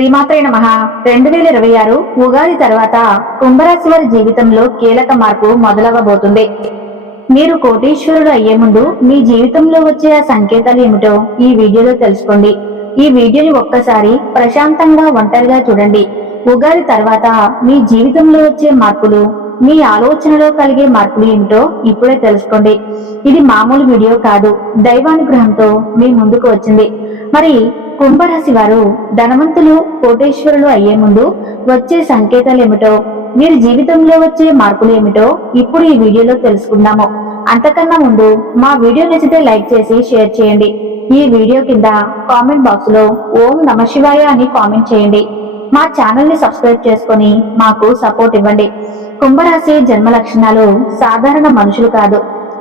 శ్రీమాత్రే నమః. 2026 ఉగాది తర్వాత కుంభరాశి వారి జీవితంలో కీలక మార్పు మొదలవబోతుంది. మీరు కోటీశ్వరుడు అయ్యే ముందు మీ జీవితంలో వచ్చే ఆ సంకేతాలు ఏమిటో ఈ వీడియోలో తెలుసుకోండి. ఈ వీడియోని ఒక్కసారి ప్రశాంతంగా ఒంటరిగా చూడండి. ఉగాది తర్వాత మీ జీవితంలో వచ్చే మార్పులు, మీ ఆలోచనలో కలిగే మార్పులు ఏమిటో ఇప్పుడే తెలుసుకోండి. ఇది మామూలు వీడియో కాదు, దైవానుగ్రహంతో మీ ముందుకు వచ్చింది. మరి కుంభరాశి వారు ధనవంతులు, కోటేశ్వరులు అయ్యే ముందు వచ్చే సంకేతాలు ఏమిటో, మీరు జీవితంలో వచ్చే మార్పులు ఏమిటో ఇప్పుడు ఈ వీడియోలో తెలుసుకుందాము. అంతకన్నా ముందు మా వీడియో నచ్చితే లైక్ చేసి షేర్ చేయండి. ఈ వీడియో కింద కామెంట్ బాక్స్ లో ఓం నమ శివాయ అని కామెంట్ చేయండి. మా ఛానల్ ని సబ్స్క్రైబ్ చేసుకుని మాకు సపోర్ట్ ఇవ్వండి. కుంభరాశి జన్మ లక్షణాలు సాధారణ మనుషులు కాదు.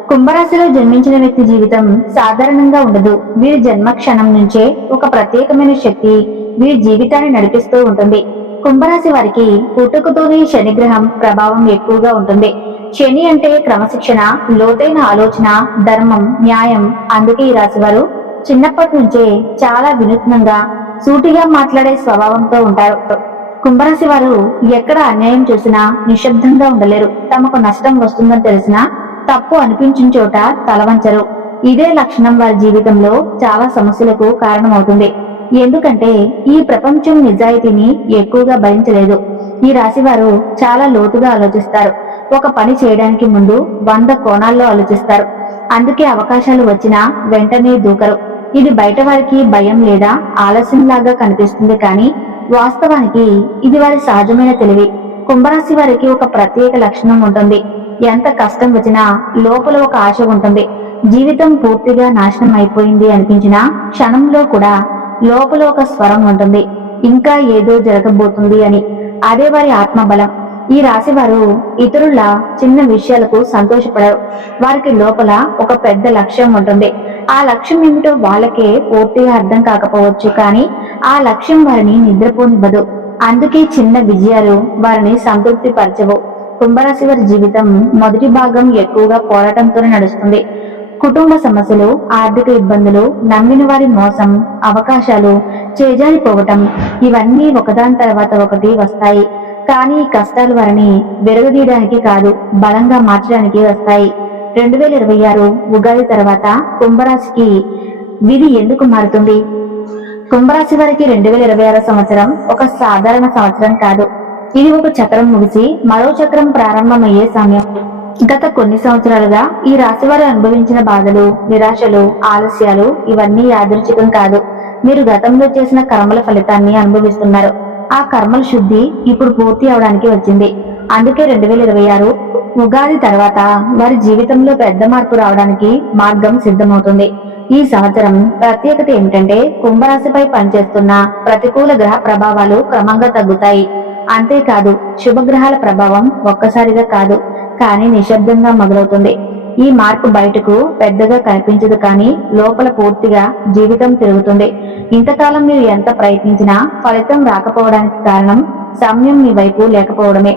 కుంభరాశిలో జన్మించిన వ్యక్తి జీవితం సాధారణంగా ఉండదు. వీరి జన్మ క్షణం నుంచే ఒక ప్రత్యేకమైన శక్తి వీరి జీవితాన్ని నడిపిస్తూ ఉంటుంది. కుంభరాశి వారికి పుట్టుకతోనే శనిగ్రహం ప్రభావం ఎక్కువగా ఉంటుంది. శని అంటే క్రమశిక్షణ, లోతైన ఆలోచన, ధర్మం, న్యాయం. అందుకే ఈ రాశి వారు చిన్నప్పటి నుంచే చాలా వినూత్నంగా, సూటిగా మాట్లాడే స్వభావంతో ఉంటారు. కుంభరాశి వారు ఎక్కడ అన్యాయం చూసినా నిశ్శబ్దంగా ఉండలేరు. తమకు నష్టం వస్తుందని తెలిసినా తప్పు అనిపించిన చోట తలవంచరు. ఇదే లక్షణం వారి జీవితంలో చాలా సమస్యలకు కారణమవుతుంది. ఎందుకంటే ఈ ప్రపంచం నిజాయితీని ఎక్కువగా భరించలేదు. ఈ రాశి వారు చాలా లోతుగా ఆలోచిస్తారు. ఒక పని చేయడానికి ముందు 100 కోణాల్లో ఆలోచిస్తారు. అందుకే అవకాశాలు వచ్చినా వెంటనే దూకరు. ఇది బయట వారికి భయం లేదా ఆలస్యంలాగా కనిపిస్తుంది, కానీ వాస్తవానికి ఇది వారి సహజమైన తెలివి. కుంభరాశి వారికి ఒక ప్రత్యేక లక్షణం ఉంటుంది. ఎంత కష్టం వచ్చినా లోపల ఒక ఆశ ఉంటుంది. జీవితం పూర్తిగా నాశనం అయిపోయింది అనిపించినా క్షణంలో కూడా లోపల ఒక స్వరం ఉంటుంది, ఇంకా ఏదో జరగబోతుంది అని. అదే వారి ఆత్మబలం. ఈ రాశి వారు ఇతరుల చిన్న విషయాలకు సంతోషపడరు. వారికి లోపల ఒక పెద్ద లక్ష్యం ఉంటుంది. ఆ లక్ష్యం ఏమిటో వాళ్ళకే పూర్తిగా అర్థం కాకపోవచ్చు, కానీ ఆ లక్ష్యం వారిని నిద్రపోనివ్వదు. అందుకే చిన్న విజయాలు వారిని సంతృప్తి పరచవు. కుంభరాశి వారి జీవితం మొదటి భాగం ఎక్కువగా పోరాటంతోనే నడుస్తుంది. కుటుంబ సమస్యలు, ఆర్థిక ఇబ్బందులు, నమ్మిన వారి మోసం, అవకాశాలు చేజారిపోవటం, ఇవన్నీ ఒకదాని తర్వాత ఒకటి వస్తాయి. కానీ ఈ కష్టాలు వారిని విరగదీయడానికి కాదు, బలంగా మార్చడానికి వస్తాయి. 2026 ఉగాది తర్వాత కుంభరాశికి విధి ఎందుకు మారుతుంది? కుంభరాశి వారికి 2026 సంవత్సరం ఒక సాధారణ సంవత్సరం కాదు. ఇది ఒక చక్రం ముగిసి మరో చక్రం ప్రారంభమయ్యే సమయం. గత కొన్ని సంవత్సరాలుగా ఈ రాశి వారు అనుభవించిన బాధలు, నిరాశలు, ఆలస్యాలు ఇవన్నీ యాదృచ్ఛికం కాదు. మీరు గతంలో చేసిన కర్మల ఫలితాన్ని అనుభవిస్తున్నారు. ఆ కర్మల శుద్ధి ఇప్పుడు పూర్తి అవడానికి వచ్చింది. అందుకే 2026 ఉగాది తర్వాత వారి జీవితంలో పెద్ద మార్పు రావడానికి మార్గం సిద్ధమవుతుంది. ఈ సంవత్సరం ప్రత్యేకత ఏమిటంటే కుంభరాశిపై పనిచేస్తున్న ప్రతికూల గ్రహ ప్రభావాలు క్రమంగా తగ్గుతాయి. అంతేకాదు, శుభగ్రహాల ప్రభావం ఒక్కసారిగా కాదు, కానీ నిశ్శబ్దంగా మొదలవుతుంది. ఈ మార్పు బయటకు పెద్దగా కనిపించదు, కానీ లోపల పూర్తిగా జీవితం తిరుగుతుంది. ఇంతకాలం మీరు ఎంత ప్రయత్నించినా ఫలితం రాకపోవడానికి కారణం సమయం మీ వైపు లేకపోవడమే.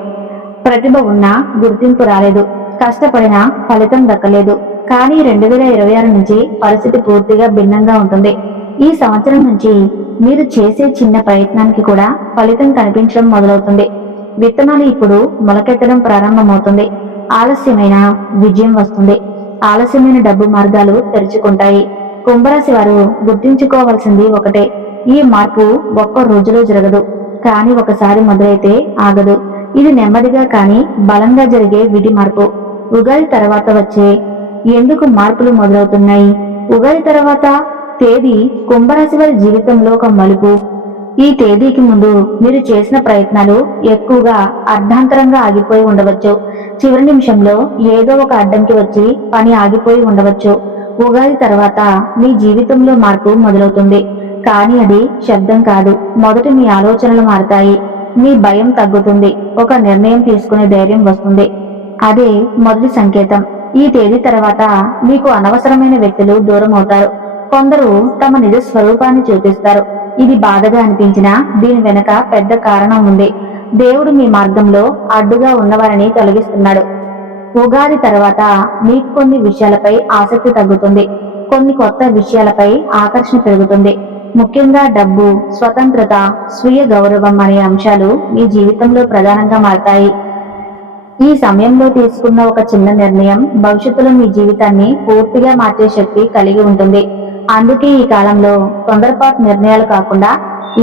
ప్రతిభ ఉన్నా గుర్తింపు రాలేదు, కష్టపడినా ఫలితం దక్కలేదు. కానీ 2026 నుంచి పరిస్థితి పూర్తిగా భిన్నంగా ఉంటుంది. ఈ సంవత్సరం నుంచి మీరు చేసే చిన్న ప్రయత్నానికి కూడా ఫలితం కనిపించడం మొదలవుతుంది. విత్తనాలు ఇప్పుడు మొలకెత్తడం ప్రారంభమవుతుంది. ఆలస్యమైన విజయం వస్తుంది. ఆలస్యమైన డబ్బు మార్గాలు తెరుచుకుంటాయి. కుంభరాశి వారు గుర్తించుకోవాల్సింది ఒకటే: ఈ మార్పు ఒక్క రోజులో జరగదు, కానీ ఒకసారి మొదలైతే ఆగదు. ఇది నెమ్మదిగా కానీ బలంగా జరిగే విధి మార్పు. ఉగాది తర్వాత వచ్చే ఎందుకు మార్పులు మొదలవుతున్నాయి? ఉగాది తర్వాత తేదీ కుంభరాశి వారి జీవితంలో ఒక మలుపు. ఈ తేదీకి ముందు మీరు చేసిన ప్రయత్నాలు ఎక్కువగా అర్ధాంతరంగా ఆగిపోయి ఉండవచ్చు. చివరి నిమిషంలో ఏదో ఒక అడ్డంకి వచ్చి పని ఆగిపోయి ఉండవచ్చు. ఉగాది తర్వాత మీ జీవితంలో మార్పు మొదలవుతుంది, కానీ అది శబ్దం కాదు. మొదట మీ ఆలోచనలు మారుతాయి, మీ భయం తగ్గుతుంది, ఒక నిర్ణయం తీసుకునే ధైర్యం వస్తుంది. అదే మొదటి సంకేతం. ఈ తేదీ తర్వాత మీకు అనవసరమైన వ్యక్తులు దూరం అవుతారు. కొందరు తమ నిజ స్వరూపాన్ని చూపిస్తారు. ఇది బాధగా అనిపించినా దీని వెనక పెద్ద కారణం ఉంది. దేవుడు మీ మార్గంలో అడ్డుగా ఉన్నవారిని తొలగిస్తున్నాడు. ఉగాది తర్వాత మీకు కొన్ని విషయాలపై ఆసక్తి తగ్గుతుంది, కొన్ని కొత్త విషయాలపై ఆకర్షణ పెరుగుతుంది. ముఖ్యంగా డబ్బు, స్వతంత్రత, స్వీయ గౌరవం అనే అంశాలు మీ జీవితంలో ప్రధానంగా మారతాయి. ఈ సమయంలో తీసుకున్న ఒక చిన్న నిర్ణయం భవిష్యత్తులో మీ జీవితాన్ని పూర్తిగా మార్చే శక్తి కలిగి ఉంటుంది. అందుకే ఈ కాలంలో తొందరపాటు నిర్ణయాలు కాకుండా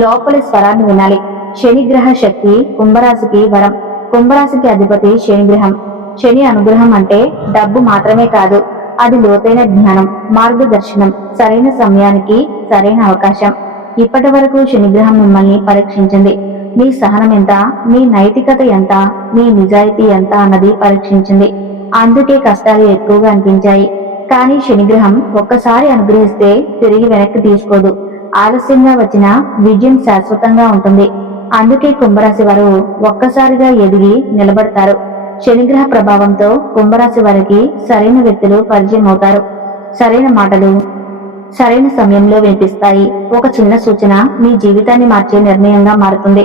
లోపలి స్వరాన్ని వినాలి. శనిగ్రహ శక్తి కుంభరాశికి వరం. కుంభరాశికి అధిపతి శనిగ్రహం. శని అనుగ్రహం అంటే డబ్బు మాత్రమే కాదు, అది లోతైన జ్ఞానం, మార్గదర్శనం, సరైన సమయానికి సరైన అవకాశం. ఇప్పటి వరకు శనిగ్రహం మిమ్మల్ని పరీక్షించింది. మీ సహనం ఎంత, మీ నైతికత ఎంత, మీ నిజాయితీ ఎంత అన్నది పరీక్షించింది. అందుకే కష్టాలు ఎక్కువగా అనిపించాయి. కానీ శనిగ్రహం ఒక్కసారి అనుగ్రహిస్తే తిరిగి వెనక్కి తీసుకోదు. ఆలస్యంగా వచ్చిన విజయం శాశ్వతంగా ఉంటుంది. అందుకే కుంభరాశి వారు ఒక్కసారిగా ఎదిగి నిలబడతారు. శనిగ్రహ ప్రభావంతో కుంభరాశి వారికి సరైన వ్యక్తులు పరిచయం అవుతారు. సరైన మాటలు సరైన సమయంలో వినిపిస్తాయి. ఒక చిన్న సూచన మీ జీవితాన్ని మార్చే నిర్ణయంగా మారుతుంది.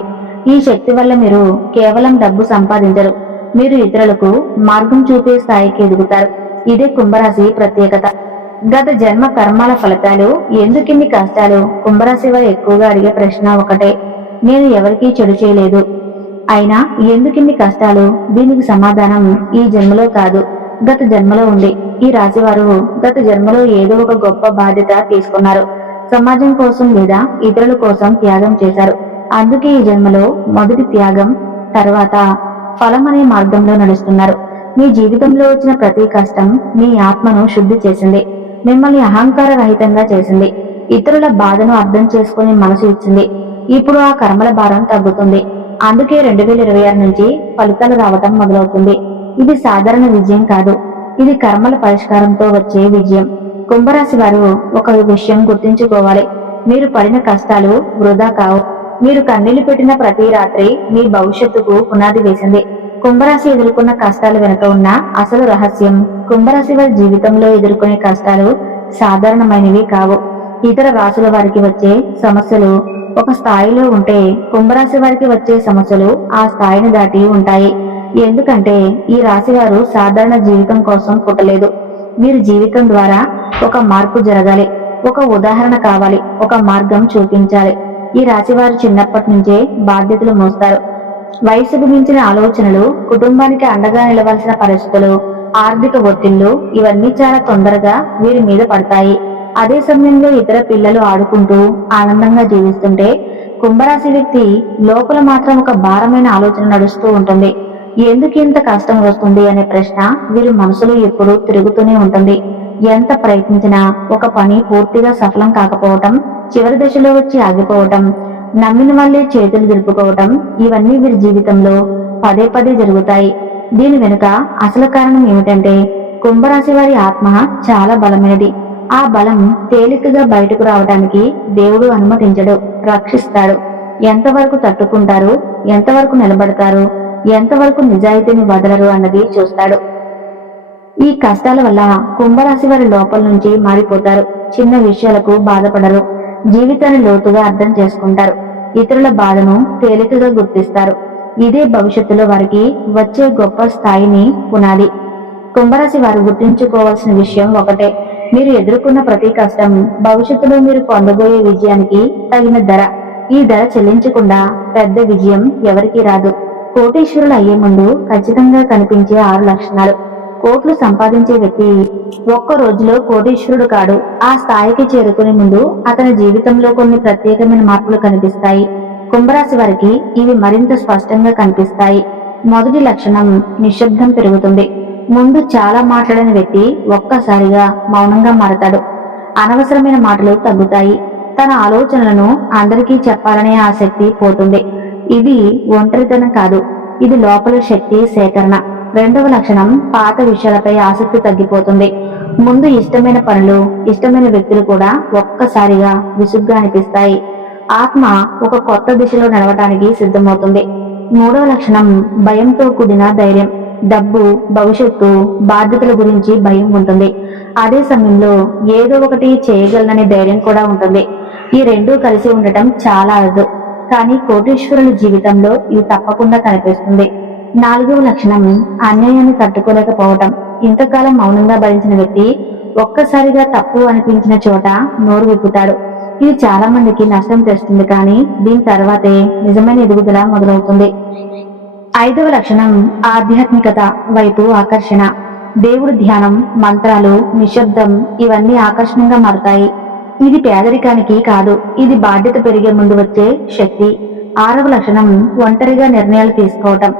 ఈ శక్తి వల్ల మీరు కేవలం డబ్బు సంపాదించరు, మీరు ఇతరులకు మార్గం చూపే స్థాయికి ఎదుగుతారు. ఇదే కుంభరాశి ప్రత్యేకత. గత జన్మ కర్మాల ఫలితాలు. ఎందుకిన్ని కష్టాలు? కుంభరాశి వారు ఎక్కువగా అడిగే ప్రశ్న ఒకటే, నేను ఎవరికీ చెడు చేయలేదు, అయినా ఎందుకిన్ని కష్టాలు? దీనికి సమాధానం ఈ జన్మలో కాదు, గత జన్మలో ఉంది. ఈ రాశివారు గత జన్మలో ఏదో ఒక గొప్ప బాధ్యత తీసుకున్నారు. సమాజం కోసం లేదా ఇతరుల కోసం త్యాగం చేశారు. అందుకే ఈ జన్మలో మొదటి త్యాగం తర్వాత ఫలం అనే మార్గంలో నడుస్తున్నారు. మీ జీవితంలో వచ్చిన ప్రతి కష్టం మీ ఆత్మను శుద్ధి చేసింది, మిమ్మల్ని అహంకార రహితంగా చేసింది, ఇతరుల బాధను అర్థం చేసుకుని మనసు ఇచ్చింది. ఇప్పుడు ఆ కర్మల భారం తగ్గుతుంది. అందుకే 2026 నుంచి ఫలితాలు రావటం మొదలవుతుంది. ఇది సాధారణ విజయం కాదు, ఇది కర్మల పరిష్కారంతో వచ్చే విజయం. కుంభరాశి వారు ఒక విషయం గుర్తుంచుకోవాలి, మీరు పడిన కష్టాలు వృధా కావు. మీరు కన్నీళ్లు పెట్టిన ప్రతి రాత్రి మీ భవిష్యత్తుకు పునాది వేసింది. కుంభరాశి ఎదుర్కొన్న కష్టాల వెనుక ఉన్న అసలు రహస్యం. కుంభరాశి వారి జీవితంలో ఎదుర్కొనే కష్టాలు సాధారణమైనవి కావు. ఇతర రాశుల వారికి వచ్చే సమస్యలు ఒక స్థాయిలో ఉంటే కుంభరాశి వారికి వచ్చే సమస్యలు ఆ స్థాయిని దాటి ఉంటాయి. ఎందుకంటే ఈ రాశి వారు సాధారణ జీవితం కోసం పుట్టలేదు. మీరు జీవితం ద్వారా ఒక మార్పు జరగాలి, ఒక ఉదాహరణ కావాలి, ఒక మార్గం చూపించాలి. ఈ రాశి వారు చిన్నప్పటి నుంచే బాధ్యతలు మోస్తారు. వయసుకు మించిన ఆలోచనలు, కుటుంబానికి అండగా నిలవాల్సిన పరిస్థితులు, ఆర్థిక ఒత్తిళ్లు ఇవన్నీ చాలా తొందరగా వీరి మీద పడతాయి. అదే సమయంలో ఇతర పిల్లలు ఆడుకుంటూ ఆనందంగా జీవిస్తుంటే కుంభరాశి వ్యక్తి లోపల మాత్రం ఒక భారమైన ఆలోచన నడుస్తూ ఉంటుంది. ఎందుకు ఇంత కష్టం వస్తుంది అనే ప్రశ్న వీరి మనసులో ఎప్పుడూ తిరుగుతూనే ఉంటుంది. ఎంత ప్రయత్నించినా ఒక పని పూర్తిగా సఫలం కాకపోవటం, చివరి దశలో వచ్చి ఆగిపోవటం, నమ్మిన వాళ్ళే చేతులు దులుపుకోవటం, ఇవన్నీ వీరి జీవితంలో పదే పదే జరుగుతాయి. దీని వెనుక అసలు కారణం ఏమిటంటే కుంభరాశి వారి ఆత్మ చాలా బలమైనది. ఆ బలం తేలికగా బయటకు రావడానికి దేవుడు అనుమతించడు, రక్షిస్తాడు. ఎంతవరకు తట్టుకుంటారు, ఎంతవరకు నిలబడతారు, ఎంతవరకు నిజాయితీని వదలరు అన్నది చూస్తాడు. ఈ కష్టాల వల్ల కుంభరాశి వారి లోపల నుంచి మారిపోతారు. చిన్న విషయాలకు బాధపడరు, జీవితాన్ని లోతుగా అర్థం చేసుకుంటారు, ఇతరుల బాధను తేలికగా గుర్తిస్తారు. ఇదే భవిష్యత్తులో వారికి వచ్చే గొప్ప స్థాయిని పునాది. కుంభరాశి వారు గుర్తుంచుకోవాల్సిన విషయం ఒకటే, మీరు ఎదుర్కొన్న ప్రతి కష్టం భవిష్యత్తులో మీరు పొందబోయే విజయానికి తగిన ధర. ఈ ధర చెల్లించకుండా పెద్ద విజయం ఎవరికీ రాదు. కోటీశ్వరులు అయ్యే ముందు ఖచ్చితంగా కనిపించే 6 లక్షణాలు. కోట్లు సంపాదించే వ్యక్తి ఒక్క రోజులో కోటీశ్వరుడు కాడు. ఆ స్థాయికి చేరుకునే ముందు అతని జీవితంలో కొన్ని ప్రత్యేకమైన మార్పులు కనిపిస్తాయి. కుంభరాశి వారికి ఇవి మరింత స్పష్టంగా కనిపిస్తాయి. మొదటి లక్షణం, నిశ్శబ్దం పెరుగుతుంది. ముందు చాలా మాట్లాడిన వ్యక్తి ఒక్కసారిగా మౌనంగా మారతాడు. అనవసరమైన మాటలు తగ్గుతాయి. తన ఆలోచనలను అందరికీ చెప్పాలనే ఆసక్తి పోతుంది. ఇది ఒంటరితనం కాదు, ఇది లోపల శక్తి సేకరణ. రెండవ లక్షణం, పాత విషయాలపై ఆసక్తి తగ్గిపోతుంది. ముందు ఇష్టమైన పనులు, ఇష్టమైన వ్యక్తులు కూడా ఒక్కసారిగా విసుగ్గా అనిపిస్తాయి. ఆత్మ ఒక కొత్త దిశలో నడవటానికి సిద్ధమవుతుంది. మూడవ లక్షణం, భయంతో కూడిన ధైర్యం. డబ్బు, భవిష్యత్తు, బాధ్యతల గురించి భయం ఉంటుంది. అదే సమయంలో ఏదో ఒకటి చేయగలననే ధైర్యం కూడా ఉంటుంది. ఈ రెండూ కలిసి ఉండటం చాలా అరుదు, కానీ కోటీశ్వరుల జీవితంలో ఇది తప్పకుండా కనిపిస్తుంది. నాలుగవ లక్షణం, అన్యాయాన్ని తట్టుకోలేకపోవటం. ఇంతకాలం మౌనంగా భరించిన వ్యక్తి ఒక్కసారిగా తప్పు అనిపించిన చోట నోరు విప్పుతాడు. ఇది చాలా మందికి నష్టం తెస్తుంది, కానీ దీని తర్వాతే నిజమైన ఎదుగుదల మొదలవుతుంది. 5వ లక్షణం ఆధ్యాత్మికత వైపు ఆకర్షణ. దేవుడు ధ్యానం, మంత్రాలు, నిశ్శబ్దం ఇవన్నీ ఆకర్షణగా మారుతాయి. ఇది పేదరికానికి కాదు, ఇది బాధ్యత పెరిగే ముందు వచ్చే శక్తి. 6వ లక్షణం ఒంటరిగా నిర్ణయాలు తీసుకోవటం.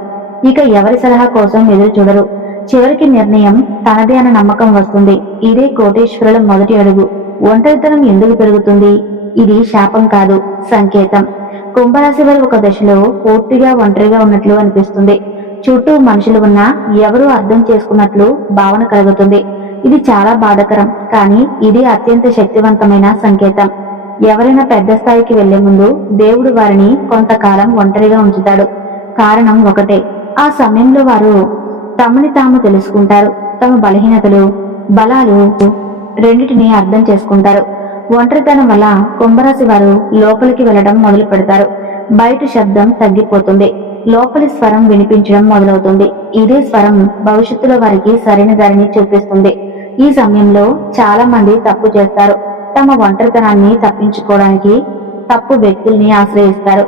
ఇక ఎవరి సలహా కోసం ఎదురు చూడరు. చివరికి నిర్ణయం తనదే అన్న నమ్మకం వస్తుంది. ఇదే కోటీశ్వరుల మొదటి అడుగు. ఒంటరితనం ఎందుకు పెరుగుతుంది? ఇది శాపం కాదు, సంకేతం. కుంభరాశి వారు ఒక దశలో పూర్తిగా ఒంటరిగా ఉన్నట్లు అనిపిస్తుంది. చుట్టూ మనుషులు ఉన్నా ఎవరూ అర్థం చేసుకున్నట్లు భావన కలుగుతుంది. ఇది చాలా బాధాకరం, కానీ ఇది అత్యంత శక్తివంతమైన సంకేతం. ఎవరైనా పెద్ద స్థాయికి వెళ్లే ముందు దేవుడు వారిని కొంతకాలం ఒంటరిగా ఉంచుతాడు. కారణం ఒకటే, ఆ సమయంలో వారు తమని తాము తెలుసుకుంటారు. తమ బలహీనతలు, బలాలు రెండిటిని అర్థం చేసుకుంటారు. ఒంటరితనం వల్ల కుంభరాశి వారు లోపలికి వెళ్లడం మొదలు పెడతారు. బయట శబ్దం తగ్గిపోతుంది, లోపలి స్వరం వినిపించడం మొదలవుతుంది. ఇదే స్వరం భవిష్యత్తులో వారికి సరైన దారిని చూపిస్తుంది. ఈ సమయంలో చాలా మంది తప్పు చేస్తారు. తమ ఒంటరితనాన్ని తప్పించుకోవడానికి తప్పు వ్యక్తుల్ని ఆశ్రయిస్తారు.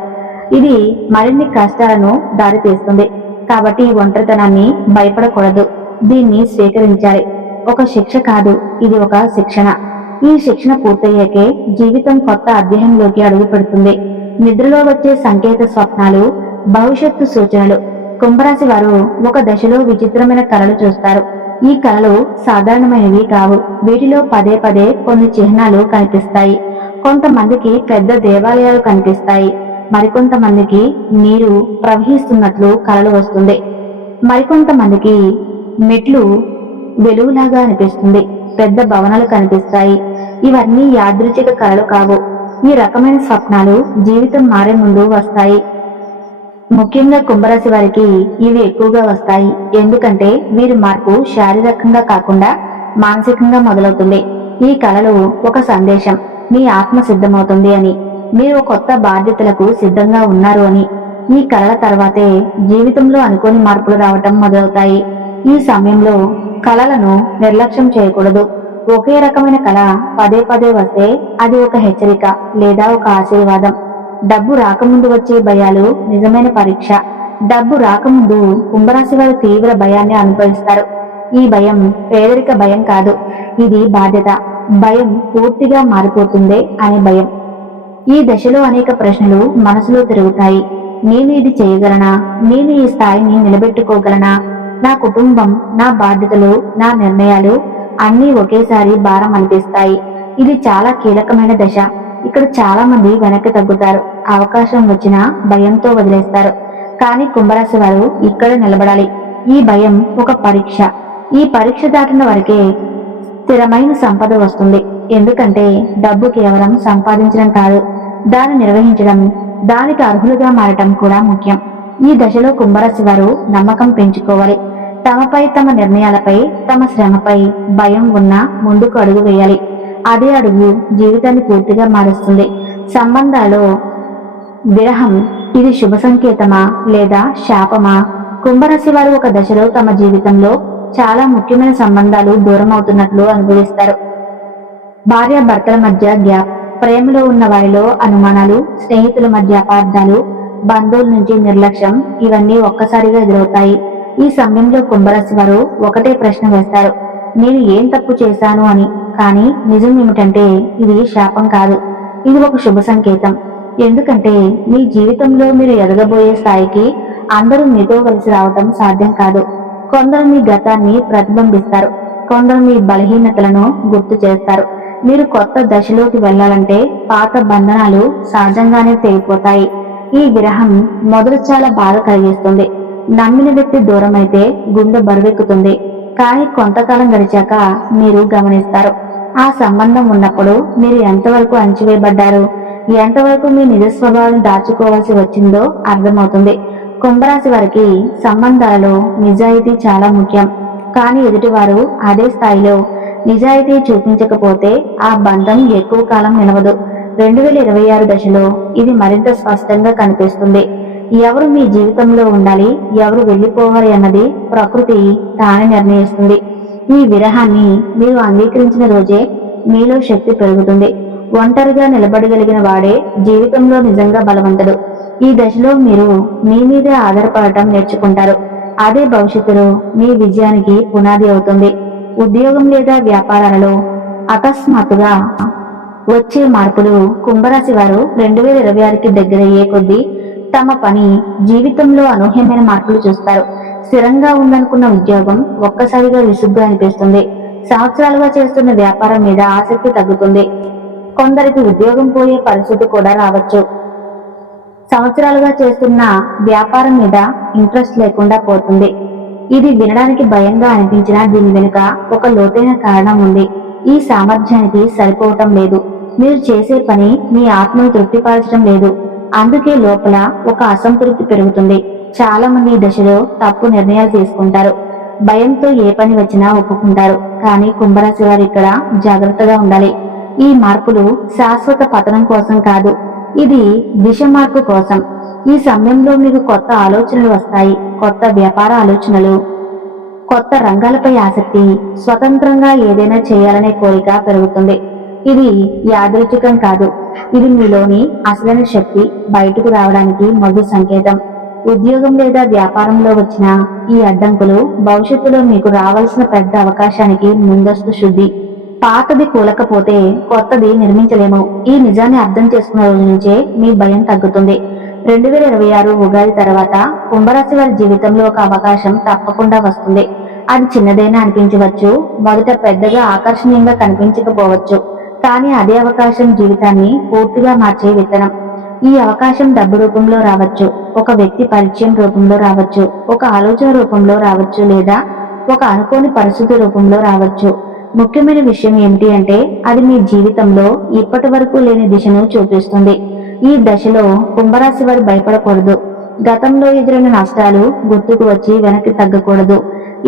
ఇది మరిన్ని కష్టాలను దారితీస్తుంది. కాబట్టి ఈ ఒంటరితనాన్ని భయపడకూడదు, దీన్ని స్వీకరించాలి. ఒక శిక్ష కాదు, ఇది ఒక శిక్షణ. ఈ శిక్షణ పూర్తయ్యాకే జీవితం కొత్త అధ్యాయంలోకి అడుగు పెడుతుంది. నిద్రలో వచ్చే సంకేత స్వప్నాలు భవిష్యత్తు సూచనలు. కుంభరాశి వారు ఒక దశలో విచిత్రమైన కలలు చూస్తారు. ఈ కలలు సాధారణమైనవి కావు. వీటిలో పదే పదే కొన్ని చిహ్నాలు కనిపిస్తాయి. కొంతమందికి పెద్ద దేవాలయాలు కనిపిస్తాయి. మరికొంతమందికి నీరు ప్రవహిస్తున్నట్లు కలలు వస్తుంది. మరికొంతమందికి మెట్లు వెలుగులాగా అనిపిస్తుంది. పెద్ద భవనాలు కనిపిస్తాయి. ఇవన్నీ యాదృచ్ఛిక కలలు కావు. ఈ రకమైన స్వప్నాలు జీవితం మారే ముందు వస్తాయి. ముఖ్యంగా కుంభరాశి వారికి ఇవి ఎక్కువగా వస్తాయి. ఎందుకంటే వీరి మార్పు శారీరకంగా కాకుండా మానసికంగా మొదలవుతుంది. ఈ కలలు ఒక సందేశం, మీ ఆత్మ సిద్ధమవుతుంది అని, మీరు కొత్త బాధ్యతలకు సిద్ధంగా ఉన్నారు అని. ఈ కలల తర్వాతే జీవితంలో అనుకోని మార్పులు రావటం మొదలవుతాయి. ఈ సమయంలో కలలను నిర్లక్ష్యం చేయకూడదు. ఒకే రకమైన కళ పదే పదే వస్తే అది ఒక హెచ్చరిక లేదా ఒక ఆశీర్వాదం. డబ్బు రాకముందు వచ్చే భయాలు నిజమైన పరీక్ష. డబ్బు రాకముందు కుంభరాశి వారు తీవ్ర భయాన్ని అనుభవిస్తారు. ఈ భయం పేదరిక భయం కాదు, ఇది బాధ్యత. భయం పూర్తిగా మారిపోతుందే అనే భయం. ఈ దశలో అనేక ప్రశ్నలు మనసులో తిరుగుతాయి. నేను ఇది చేయగలనా? నేను ఈ స్థాయిని నిలబెట్టుకోగలనా? నా కుటుంబం, నా బాధ్యతలు, నా నిర్ణయాలు అన్నీ ఒకేసారి భారం అనిపిస్తాయి. ఇది చాలా కీలకమైన దశ. ఇక్కడ చాలా మంది వెనక్కి తగ్గుతారు. అవకాశం వచ్చినా భయంతో వదిలేస్తారు. కానీ కుంభరాశి వారు ఇక్కడ నిలబడాలి. ఈ భయం ఒక పరీక్ష. ఈ పరీక్ష దాటిన వరకే స్థిరమైన సంపద వస్తుంది. ఎందుకంటే డబ్బు కేవలం సంపాదించడం కాదు, దాన్ని నిర్వహించడం, దానికి అర్హులుగా మారటం కూడా ముఖ్యం. ఈ దశలో కుంభరాశి వారు నమ్మకం పెంచుకోవాలి. తమపై, తమ నిర్ణయాలపై, తమ శ్రమపై భయం ఉన్నా ముందుకు అడుగు వేయాలి. అదే అడుగు జీవితాన్ని పూర్తిగా మారుస్తుంది. సంబంధాల్లో విరహం ఇది శుభ సంకేతమా లేదా శాపమా? కుంభరాశి వారు ఒక దశలో తమ జీవితంలో చాలా ముఖ్యమైన సంబంధాలు దూరం అవుతున్నట్లు అనుభవిస్తారు. భార్యాభర్తల మధ్య గ్యాప్, ప్రేమలో ఉన్న వారిలో అనుమానాలు, స్నేహితుల మధ్య అపార్థాలు, బంధువుల నుంచి నిర్లక్ష్యం ఇవన్నీ ఒక్కసారిగా ఎదురవుతాయి. ఈ సమయంలో కుంభరాశి వారు ఒకటే ప్రశ్న వేస్తారు, నేను ఏం తప్పు చేశాను అని. కానీ నిజం ఏమిటంటే ఇది శాపం కాదు, ఇది ఒక శుభ సంకేతం. ఎందుకంటే మీ జీవితంలో మీరు ఎదగబోయే స్థాయికి అందరూ మీతో కలిసి రావటం సాధ్యం కాదు. కొందరు మీ గతాన్ని ప్రతిబింబిస్తారు, కొందరు మీ బలహీనతలను గుర్తు చేస్తారు. మీరు కొత్త దశలోకి వెళ్లాలంటే పాత బంధనాలు సహజంగానే తెగిపోతాయి. ఈ విరహం మొదలు చాలా బాధ కలిగిస్తుంది. నమ్మిన వ్యక్తి దూరం అయితే గుండె బరువెక్కుతుంది. కానీ కొంతకాలం గడిచాక మీరు గమనిస్తారు, ఆ సంబంధం ఉన్నప్పుడు మీరు ఎంతవరకు అణచివేయబడ్డారు, ఎంతవరకు మీ నిజ స్వభావాన్ని దాచుకోవాల్సి వచ్చిందో అర్థమవుతుంది. కుంభరాశి వారికి సంబంధాలలో నిజాయితీ చాలా ముఖ్యం. కానీ ఎదుటివారు అదే స్థాయిలో నిజాయితీ చూపించకపోతే ఆ బంధం ఎక్కువ కాలం నిలవదు. 2026 దశలో ఇది మరింత స్పష్టంగా కనిపిస్తుంది. ఎవరు మీ జీవితంలో ఉండాలి, ఎవరు వెళ్లిపోవాలి అన్నది ప్రకృతి తానే నిర్ణయిస్తుంది. ఈ విరహాన్ని మీరు అంగీకరించిన రోజే మీలో శక్తి పెరుగుతుంది. ఒంటరిగా నిలబడగలిగిన వాడే జీవితంలో నిజంగా బలవంతుడు. ఈ దశలో మీరు మీ మీదే ఆధారపడటం నేర్చుకుంటారు. అదే భవిష్యత్తులో మీ విజయానికి పునాది అవుతుంది. ఉద్యోగం లేదా వ్యాపారాలలో అకస్మాత్తుగా వచ్చే మార్పులు కుంభరాశి వారు 2026కి దగ్గరయ్యే కొద్దీ తమ పని జీవితంలో అనూహ్యమైన మార్పులు చూస్తారు. స్థిరంగా ఉందనుకున్న ఉద్యోగం ఒక్కసారిగా విసుగ్గా అనిపిస్తుంది. సంవత్సరాలుగా చేస్తున్న వ్యాపారం మీద ఆసక్తి తగ్గుతుంది. కొందరికి ఉద్యోగం పోయే పరిస్థితి కూడా రావచ్చు. సంవత్సరాలుగా చేస్తున్న వ్యాపారం మీద ఇంట్రెస్ట్ లేకుండా పోతుంది. ఇది వినడానికి భయంగా అనిపించినా దీని వెనుక ఒక లోతైన కారణం ఉంది. ఈ సామర్థ్యానికి సరిపోవటం లేదు. మీరు చేసే పని మీ ఆత్మను తృప్తిపరచడం లేదు. అందుకే లోపల ఒక అసంతృప్తి పెరుగుతుంది. చాలా మంది ఈ దశలో తప్పు నిర్ణయాలు తీసుకుంటారు. భయంతో ఏ పని వచ్చినా ఒప్పుకుంటారు. కానీ కుంభరాశి వారు ఇక్కడ జాగ్రత్తగా ఉండాలి. ఈ మార్పులు శాశ్వత పతనం కోసం కాదు, ఇది దిశ మార్పు కోసం. ఈ సమయంలో మీకు కొత్త ఆలోచనలు వస్తాయి. కొత్త వ్యాపార ఆలోచనలు, కొత్త రంగాలపై ఆసక్తి, స్వతంత్రంగా ఏదైనా చేయాలనే కోరిక పెరుగుతుంది. ఇది యాదృచ్ఛికం కాదు. ఇది మీలోని అసలైన శక్తి బయటకు రావడానికి మొదటి సంకేతం. ఉద్యోగం లేదా వ్యాపారంలో వచ్చిన ఈ అడ్డంకులు భవిష్యత్తులో మీకు రావాల్సిన పెద్ద అవకాశానికి ముందస్తు శుద్ధి. పాతది కూలకపోతే కొత్తది నిర్మించలేము. ఈ నిజాన్ని అర్థం చేసుకున్న రోజు నుంచే మీ భయం తగ్గుతుంది. 2026 ఉగాది తర్వాత కుంభరాశి వారి జీవితంలో ఒక అవకాశం తప్పకుండా వస్తుంది. అది చిన్నదైనా అనిపించవచ్చు, మొదట పెద్దగా ఆకర్షణీయంగా కనిపించకపోవచ్చు. కానీ అదే అవకాశం జీవితాన్ని పూర్తిగా మార్చే విత్తనం. ఈ అవకాశం డబ్బు రూపంలో రావచ్చు, ఒక వ్యక్తి పరిచయం రూపంలో రావచ్చు, ఒక ఆలోచన రూపంలో రావచ్చు, లేదా ఒక అనుకోని పరిస్థితి రూపంలో రావచ్చు. ముఖ్యమైన విషయం ఏమిటి అంటే అది మీ జీవితంలో ఇప్పటి వరకు లేని దిశను చూపిస్తుంది. ఈ దశలో కుంభరాశి వారు భయపడకూడదు. గతంలో ఎదురైన నష్టాలు గుర్తుకు వచ్చి వెనక్కి తగ్గకూడదు.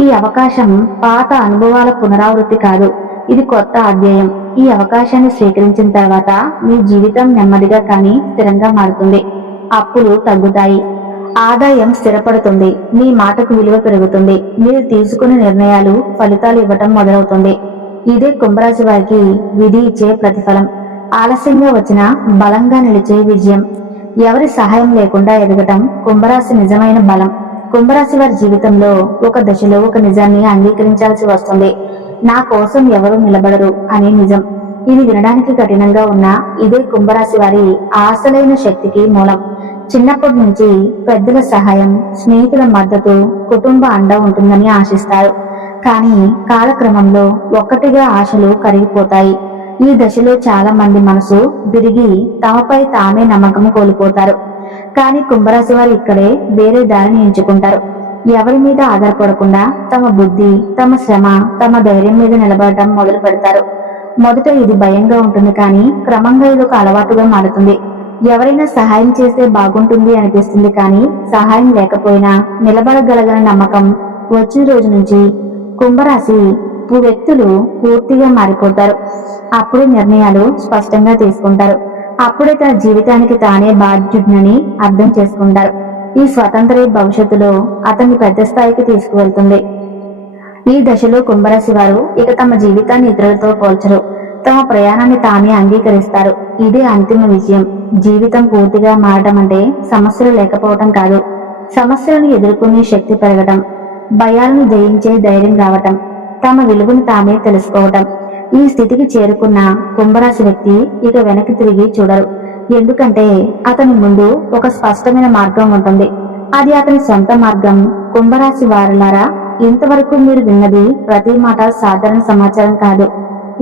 ఈ అవకాశం పాత అనుభవాల పునరావృత్తి కాదు, ఇది కొత్త అధ్యాయం. ఈ అవకాశాన్ని స్వీకరించిన తర్వాత మీ జీవితం నెమ్మదిగా కానీ స్థిరంగా మారుతుంది. అప్పులు తగ్గుతాయి, ఆదాయం స్థిరపడుతుంది, మీ మాటకు విలువ పెరుగుతుంది, మీరు తీసుకునే నిర్ణయాలు ఫలితాలు ఇవ్వటం మొదలవుతుంది. ఇదే కుంభరాశి వారికి విధి ఇచ్చే ప్రతిఫలం. ఆలస్యంగా వచ్చిన బలంగా నిలిచే విజయం. ఎవరి సహాయం లేకుండా ఎదగటం కుంభరాశి నిజమైన బలం. కుంభరాశి వారి జీవితంలో ఒక దశలో ఒక నిజాన్ని అంగీకరించాల్సి వస్తుంది. నా కోసం ఎవరు నిలబడరు అనే నిజం. ఇది వినడానికి కఠినంగా ఉన్నా ఇదే కుంభరాశి వారి అసలైన శక్తికి మూలం. చిన్నప్పటి నుంచి పెద్దల సహాయం, స్నేహితుల మద్దతు, కుటుంబ అండ ఉంటుందని ఆశిస్తారు. కానీ కాలక్రమంలో ఒక్కటిగా ఆశలు కరిగిపోతాయి. ఈ దశలో చాలా మంది మనసు విరిగి తమపై తామే నమ్మకం కోల్పోతారు. కానీ కుంభరాశి వారు ఇక్కడే వేరే దారిని ఎంచుకుంటారు. ఎవరి మీద ఆధారపడకుండా తమ బుద్ధి, తమ శ్రమ, తమ ధైర్యం మీద నిలబడటం మొదలు పెడతారు. మొదట ఇది భయంగా ఉంటుంది, కానీ క్రమంగా ఇది ఒక అలవాటుగా మారుతుంది. ఎవరైనా సహాయం చేస్తే బాగుంటుంది అనిపిస్తుంది, కానీ సహాయం లేకపోయినా నిలబడగలగని నమ్మకం వచ్చిన రోజు నుంచి కుంభరాశి వ్యక్తులు పూర్తిగా మారిపోతారు. అప్పుడు నిర్ణయాలు స్పష్టంగా తీసుకుంటారు. అప్పుడే తన జీవితానికి తానే బాధ్యుడినని అర్థం చేసుకుంటారు. ఈ స్వతంత్ర భవిష్యత్తులో అతన్ని పెద్ద స్థాయికి తీసుకువెళ్తుంది. ఈ దశలో కుంభరాశి వారు ఇక తమ జీవితాన్ని ఇతరులతో పోల్చరు. తమ ప్రయాణాన్ని తామే అంగీకరిస్తారు. ఇదే అంతిమ విజయం. జీవితం పూర్తిగా మారడం అంటే సమస్యలు లేకపోవటం కాదు, సమస్యలను ఎదుర్కొనే శక్తి పెరగటం, భయాలను జయించే ధైర్యం రావటం, తమ విలువను తామే తెలుసుకోవటం. ఈ స్థితికి చేరుకున్న కుంభరాశి వ్యక్తి ఇక వెనక్కి తిరిగి చూడరు. ఎందుకంటే అతని ముందు ఒక స్పష్టమైన మార్గం ఉంటుంది. అది అతని సొంత మార్గం. కుంభరాశి వారులారా, ఇంతవరకు మీరు విన్నది ప్రతి మాట సాధారణ సమాచారం కాదు.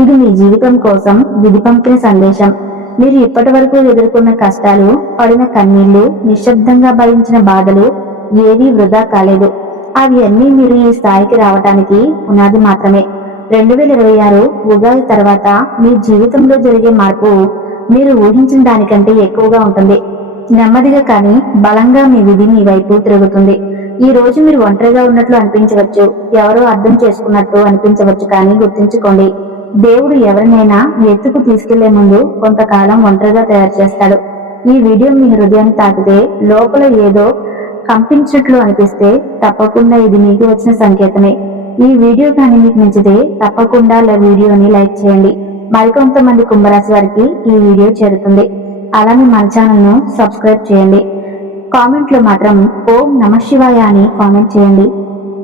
ఇది మీ జీవితం కోసం విధి పంపిన సందేశం. మీరు ఇప్పటి వరకు ఎదుర్కొన్న కష్టాలు, పడిన కన్నీళ్లు, నిశ్శబ్దంగా భరించిన బాధలు ఏవీ వృధా కాలేదు. అవి అన్నీ మీరు ఈ స్థాయికి రావటానికి పునాది మాత్రమే. 2026 ఉగాది తర్వాత మీ జీవితంలో జరిగే మార్పు మీరు ఊహించిన దానికంటే ఎక్కువగా ఉంటుంది. నెమ్మదిగా కానీ బలంగా మీ విధి మీ వైపు తిరుగుతుంది. ఈ రోజు మీరు ఒంటరిగా ఉన్నట్లు అనిపించవచ్చు, ఎవరో అర్థం చేసుకున్నట్టు అనిపించవచ్చు, కానీ గుర్తుంచుకోండి, దేవుడు ఎవరినైనా ఎత్తుకు తీసుకెళ్లే ముందు కొంతకాలం ఒంటరిగా తయారు చేస్తాడు. ఈ వీడియో మీ హృదయాన్ని తాకితే, లోపల ఏదో కంపించినట్లు అనిపిస్తే తప్పకుండా ఇది మీకు వచ్చిన సంకేతమే. ఈ వీడియో కానీ మీకు నచ్చితే తప్పకుండా వీడియోని లైక్ చేయండి. మరికొంతమంది కుంభరాశి వారికి ఈ వీడియో చేరుతుంది. అలానే మన ఛానల్ ను సబ్స్క్రైబ్ చేయండి. కామెంట్ లో మాత్రం ఓం నమః శివాయ అని కామెంట్ చేయండి.